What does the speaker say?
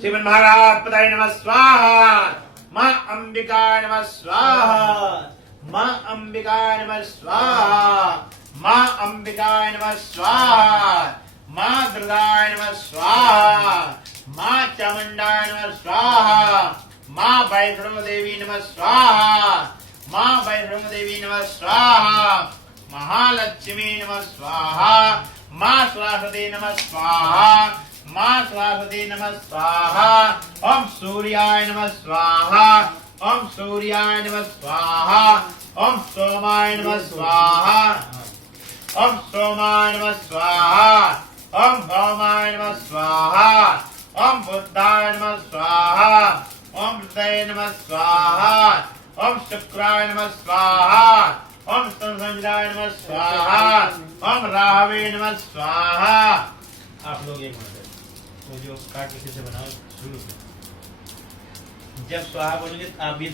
श्रीमन्महाराज पदाय नमः स्वाहा। मां अंबिकाय नमः स्वाहा। मां अंबिकाय नमः स्वाहा। मां अंबिकाय नमः स्वाहा। मां दुर्गाय नमः स्वाहा। मां चामुंडाय नमः स्वाहा। मां वैष्णव देवी नमः स्वाहा। मां वैष्णव देवी नमः स्वाहा। महालक्ष्मी नमः स्वाहा। मां सरस्वती नमः स्वाहा। मां सरस्वती नमः स्वाहा। ओम सूर्याय नमः स्वाहा। ओम सूर्याय नमः स्वाहा। ओम सोमाय नमः स्वाहा। ओम सोमाय नमः स्वाहा। ओम भौमाय नमः स्वाहा। ओम बुद्धाय नमः स्वाहा। ओम बुद्धाय नमः स्वाहा। ओम शुक्राय नमः स्वाहा। ओम संसंजनाय नमः स्वाहा। ओम राहवे नमः स्वाहा। आप लोग एक मिनट वो जो कार्ड किसी से बनाओ शुरू से जब स्वाहा बोलोगे आप भी